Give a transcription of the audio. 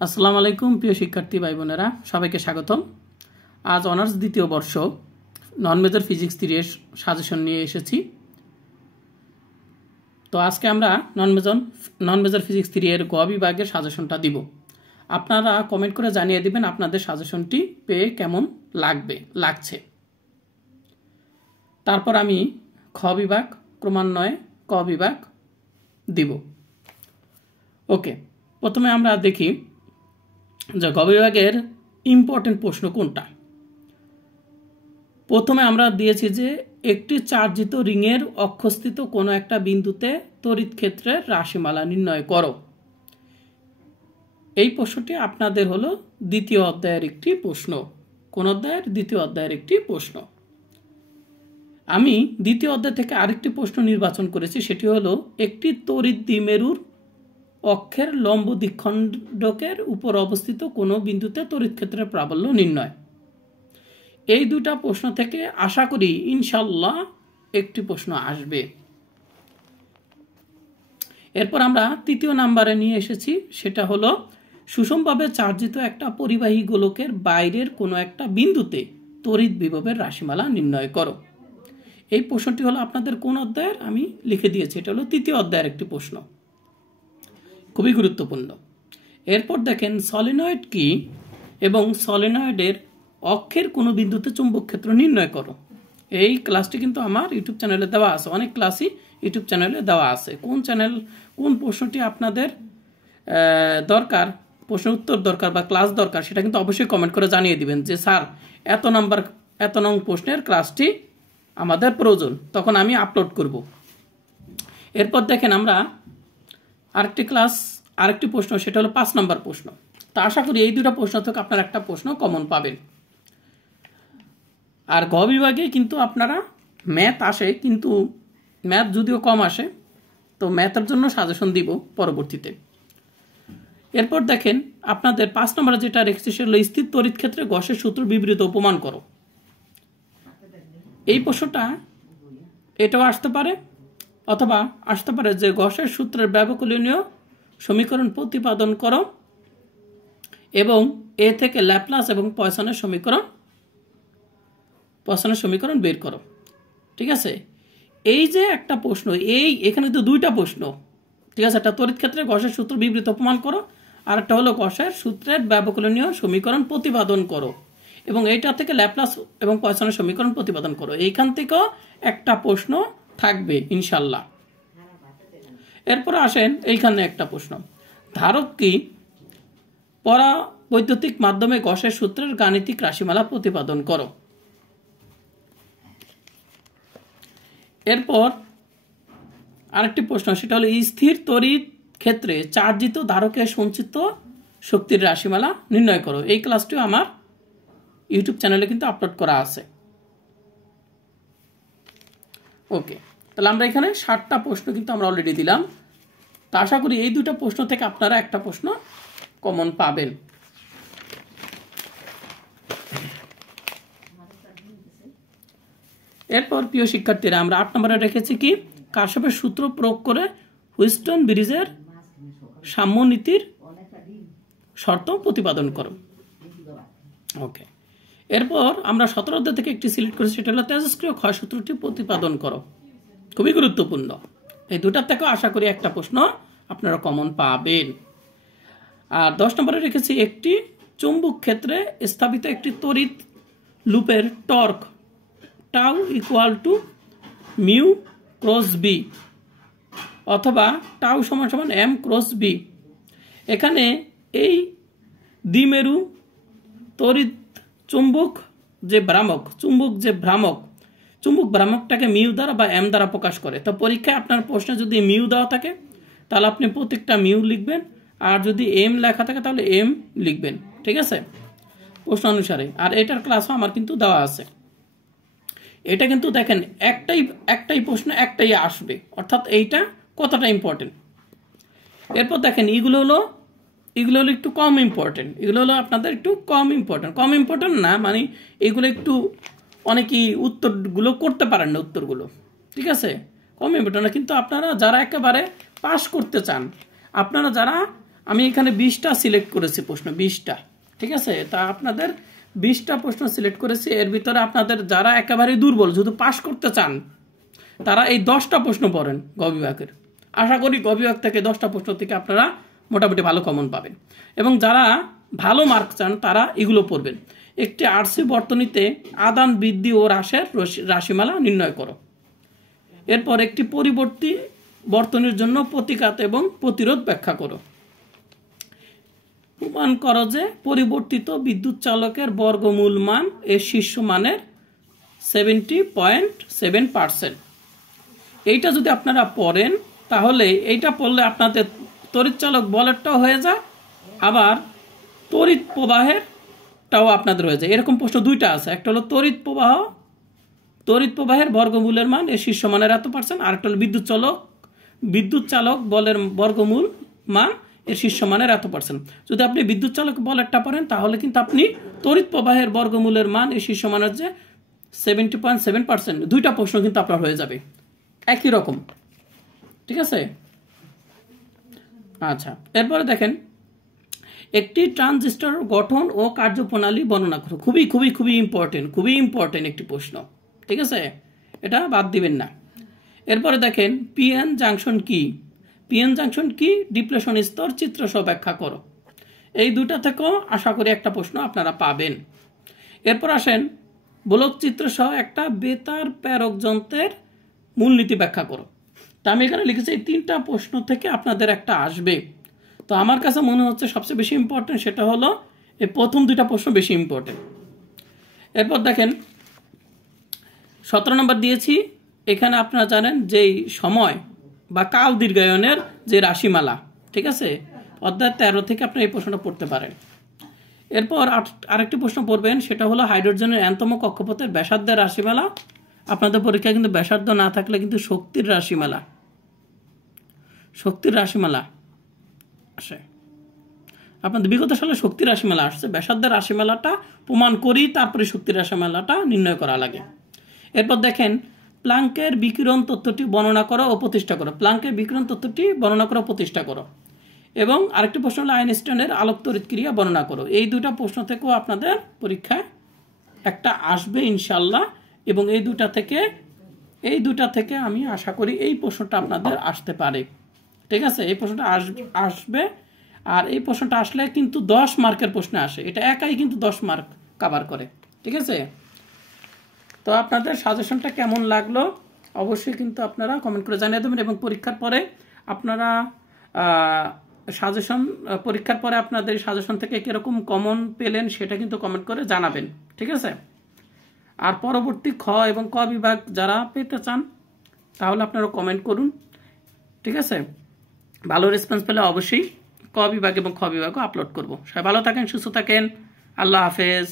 আসসালামু আলাইকুম প্রিয় শিক্ষার্থী ভাই বোনেরা, সবাইকে স্বাগতম। আজ অনার্স দ্বিতীয় বর্ষ নন মেজর ফিজিক্স 3 এর সাজেশন নিয়ে এসেছি। তো আজকে আমরা নন মেজর ফিজিক্স 3 এর গ বিভাগের সাজেশনটা দিব। আপনারা কমেন্ট করে জানিয়ে দিবেন আপনাদের সাজেশনটি পেয়ে কেমন লাগছে। তারপর আমি খ বিভাগ, ক্রমান্বয়ে ক বিভাগ দিব। ওকে, প্রথমে আমরা দেখি যে গ বিভাগের ইম্পর্টেন্ট প্রশ্ন কোনটা। প্রথমে আমরা দিয়েছি যে একটি চার্জিত রিংয়ের অক্ষস্থিত কোনো একটা বিন্দুতে তড়িৎ ক্ষেত্রের রাশিমালা নির্ণয় করো। এই প্রশ্নটি আপনাদের হলো দ্বিতীয় অধ্যায়ের একটি প্রশ্ন। কোন অধ্যায়ের? দ্বিতীয় অধ্যায়ের একটি প্রশ্ন। আমি দ্বিতীয় অধ্যায় থেকে আরেকটি প্রশ্ন নির্বাচন করেছি, সেটি হলো একটি তড়িৎ দ্বিমেরুর অক্ষের লম্ব দ্বিখণ্ডকের উপর অবস্থিত কোনো বিন্দুতে তড়িৎ ক্ষেত্রের প্রাবল্য নির্ণয়। এই দুটা প্রশ্ন থেকে আশা করি ইনশাল্লাহ একটি প্রশ্ন আসবে। এরপর আমরা তৃতীয় নাম্বারে নিয়ে এসেছি, সেটা হলো সুষমভাবে চার্জিত একটা পরিবাহী গোলকের বাইরের কোনো একটা বিন্দুতে তড়িৎ বিভবের রাশিমালা নির্ণয় করো। এই প্রশ্নটি হলো আপনাদের কোন অধ্যায়ের? আমি লিখে দিয়েছি, এটা হলো তৃতীয় অধ্যায়ের একটি প্রশ্ন, খুবই গুরুত্বপূর্ণ। এরপর দেখেন সলিনয়েড কি এবং সলিনয়েডের অক্ষের কোনো বিন্দুতে চুম্বক ক্ষেত্র নির্ণয় করো। এই ক্লাসটি কিন্তু আমার ইউটিউব চ্যানেলে দেওয়া আছে, অনেক ক্লাসই ইউটিউব চ্যানেলে দেওয়া আছে। কোন প্রশ্নটি আপনাদের দরকার, প্রশ্ন উত্তর দরকার বা ক্লাস দরকার, সেটা কিন্তু অবশ্যই কমেন্ট করে জানিয়ে দিবেন যে স্যার এত নং প্রশ্নের ক্লাসটি আমাদের প্রয়োজন, তখন আমি আপলোড করব। এরপর দেখেন আমরা আরেকটি প্রশ্ন, সেটা হলো 5 নম্বর প্রশ্ন। তা আশা করি এই দুটো প্রশ্ন থেকে আপনারা একটা প্রশ্ন কমন পাবেন। আর গ বিভাগে কিন্তু আপনারা ম্যাথ আসে, কিন্তু ম্যাথ যদিও কম আসে, তো ম্যাথের জন্য সাজেশন দিব পরবর্তীতে। এরপর দেখেন আপনাদের 5 নম্বরে যেটা রেখেছি সেটা হলো স্থির তড়িৎ ক্ষেত্রে গসের সূত্র বিবৃত উপমান করো। এই প্রশ্নটা এটাও আসতে পারে, অথবা আসতে পারে যে গসের সূত্রের ব্যবকলনীয় সমীকরণ প্রতিপাদন করো এবং এ থেকে ল্যাপ্লাস এবং পয়সনের সমীকরণ বের করো। ঠিক আছে, এই যে একটা প্রশ্ন, এখানে তো দুইটা প্রশ্ন। ঠিক আছে, একটা তড়িৎ ক্ষেত্রে গসের সূত্র বিবৃত উপমান করো, আর একটা হলো গসের সূত্রের ব্যবকলনীয় সমীকরণ প্রতিপাদন করো এবং এইটা থেকে ল্যাপ্লাস এবং পয়সনের সমীকরণ প্রতিপাদন করো। এইখান থেকেও একটা প্রশ্ন থাকবে ইনশাল্লাহ। এরপর আসেন এইখানে একটা প্রশ্ন, ধারক কি পরাবৈদ্যুতিক মাধ্যমে গসের সূত্রের গাণিতিক রাশিমালা প্রতিপাদন করো। এরপর আরেকটি প্রশ্ন, সেটা হলো স্থির তড়িৎ ক্ষেত্রে চার্জিত ধারকের সঞ্চিত শক্তির রাশিমালা নির্ণয় করো। এই ক্লাসটিও আমার ইউটিউব চ্যানেলে কিন্তু আপলোড করা আছে। ওকে, তাহলে আমরা এখানে 7টা প্রশ্ন কিন্তু আমরা অলরেডি দিলাম। তা আশা করি এই দুটো প্রশ্ন থেকে আপনারা একটা প্রশ্ন কমন পাবেন। এরপর প্রিয় শিক্ষার্থীরা আমরা 8 নম্বরে রেখেছি কি, কারশফের সূত্র প্রয়োগ করে হুইস্টন ব্রিজের সাম্যনীতির শর্ত প্রতিপাদন করো। ওকে, এরপর আমরা 17 অধ্যায় থেকে একটি সিলেক্ট করেছি, সেটা হলো তেজস্ক্রিয় ক্ষয় সূত্রটি প্রতিপাদন করো। খুবই গুরুত্বপূর্ণ। এই দুটার থেকেও আশা করি একটা প্রশ্ন আপনারা কমন পাবেন। আর 10 নম্বরে রেখেছি একটি চুম্বক ক্ষেত্রে স্থাপিত একটি তড়িৎ লুপের torque tau equal to mu cross B অথবা টাউ সমান সমান এম ক্রস বি। এখানে এই দ্বিমেরু তড়িৎ চুম্বক ভ্রামকটাকে মিউ দ্বারা বা এম দ্বারা প্রকাশ করে। তো পরীক্ষায় আপনার প্রশ্নে যদি মিউ দেওয়া থাকে তাহলে আপনি প্রত্যেকটা মিউ লিখবেন, আর যদি এম লেখা থাকে তাহলে এম লিখবেন। ঠিক আছে, প্রশ্ন অনুসারে। আর এটার ক্লাসও আমার কিন্তু দেওয়া আছে। এটা কিন্তু দেখেন একটাই প্রশ্ন একটাই আসবে, অর্থাৎ এইটা কতটা ইম্পর্টেন্ট। এরপর দেখেন এগুলো হলো একটু কম ইম্পর্টেন্ট, এগুলো হলো আপনাদের একটু কম ইম্পর্টেন্ট না, মানে এগুলো একটু অনেকেই উত্তরগুলো করতে পারেন না, উত্তরগুলো ঠিক আছে কম ইম্পর্টেন্ট না। কিন্তু আপনারা যারা একেবারে পাস করতে চান, আপনারা যারা আমি এখানে 20টা সিলেক্ট করেছি প্রশ্ন, 20টা, ঠিক আছে। তা আপনাদের 20টা প্রশ্ন সিলেক্ট করেছি। এর ভিতরে আপনাদের যারা একেবারে দুর্বল, শুধু পাস করতে চান, তারা এই 10টা প্রশ্ন পড়েন গ বিভাগের। আশা করি গ বিভাগ থেকে 10টা প্রশ্ন থেকে আপনারা মোটামুটি ভালো কমন পাবেন। এবং যারা ভালো মার্ক চান তারা এগুলো পড়বেন। একটি আরসি বর্তনীতে আদান বৃদ্ধি ও হ্রাসের রাশিমালা নির্ণয় করো। এরপর একটি পরিবর্তী বর্তনীর জন্য প্রতিঘাত এবং প্রতিরোধ ব্যাখ্যা করো। প্রমাণ করো যে পরিবর্তিত বিদ্যুৎ চালকের বর্গমূল মান এর শীর্ষ মানের 70.7%। এইটা যদি আপনারা পড়েন তাহলে এইটা পড়লে আপনাদের তড়িৎ চালক বলেরটাও হয়ে যায়, আবার তড়িৎ প্রবাহেরটাও আপনাদের হয়ে যায়। এরকম প্রশ্ন দুইটা আছে, একটা হলো তড়িৎ প্রবাহের বর্গমূলের মান এর শীর্ষ মানের এত%, আর একটা হলো বিদ্যুৎ চালক বলের বর্গমূল মান এর শীর্ষ মানের এত%। যদি আপনি বিদ্যুৎ চালক বলেরটা পড়েন তাহলে কিন্তু আপনি তড়িৎ প্রবাহের বর্গমূলের মান এর শীর্ষ মানের যে 70.7%, দুইটা প্রশ্ন কিন্তু আপনার হয়ে যাবে একই রকম, ঠিক আছে। আচ্ছা, এরপরে দেখেন একটি ট্রানজিস্টর গঠন ও কার্যপ্রণালী বর্ণনা করো। খুবই খুবই খুবই ইম্পর্টেন্ট একটি প্রশ্ন, ঠিক আছে, এটা বাদ দিবেন না। এরপরে দেখেন পিএন জাংশন কি, ডিপ্লেশন স্তর চিত্র সহ ব্যাখ্যা করো। এই দুটা থেকেও আশা করি একটা প্রশ্ন আপনারা পাবেন। এরপর আসেন বলক চিত্র সহ একটা বেতার প্রেরক যন্ত্রের মূলনীতি ব্যাখ্যা করো। তা আমি এখানে লিখেছি এই 3টা প্রশ্ন থেকে আপনাদের একটা আসবে। তো আমার কাছে মনে হচ্ছে সবচেয়ে বেশি ইম্পর্টেন্ট সেটা হলো এই প্রথম 2টা প্রশ্ন বেশি ইম্পর্টেন্ট। এরপর দেখেন 17 নম্বর দিয়েছি। এখানে আপনারা জানেন যেই সময় বা কাল দীর্ঘায়নের যে রাশিমালা, ঠিক আছে, অধ্যায় 13 থেকে আপনি এই প্রশ্নটা পড়তে পারেন। এরপর আরেকটি প্রশ্ন পড়বেন, সেটা হলো হাইড্রোজেনের n তম কক্ষপথের ব্যাসার্ধের রাশিমালা। আপনাদের পরীক্ষায় কিন্তু ব্যাসার্ধ না থাকলে কিন্তু শক্তির রাশিমালা আসে। আপনাদের বিগত সালে শক্তির রাশিমালা আসছে, ব্যাসার্ধের রাশিমালাটা প্রমাণ করি তারপরে শক্তির রাশিমালাটা নির্ণয় করা লাগে। এরপর দেখেন প্লাঙ্কের বিকিরণ তত্ত্বটি বর্ণনা করো ও প্রতিষ্ঠা করো। এবং আরেকটি প্রশ্ন হলো আইনস্টাইনের আলোক তড়িৎ ক্রিয়া বর্ণনা করো। এই 2টা প্রশ্ন থেকেও আপনাদের পরীক্ষায় একটা আসবে ইনশাল্লাহ। এবং এই দুটা থেকে আমি আশা করি এই প্রশ্নটা আপনাদের আসতে পারে, ঠিক আছে। এই প্রশ্নটা আসবে, আর এই প্রশ্নটা আসলে কিন্তু 10 মার্কের প্রশ্ন আসে, এটা একাই কিন্তু 10 মার্ক কভার করে, ঠিক আছে। তো আপনাদের সাজেশনটা কেমন লাগলো অবশ্যই কিন্তু আপনারা কমেন্ট করে জানিয়ে দেবেন। এবং পরীক্ষার পরে আপনারা আপনাদের সাজেশন থেকে কিরকম কমন পেলেন সেটা কিন্তু কমেন্ট করে জানাবেন, ঠিক আছে। আর পরবর্তী খ এবং ক বিভাগ যারা পেতে চান তাহলে আপনারা কমেন্ট করুন, ঠিক আছে। ভালো রেসপন্স পেলে অবশ্যই ক বিভাগ এবং খ বিভাগও আপলোড করব। সবাই ভালো থাকেন, সুস্থ থাকেন, আল্লাহ হাফেজ।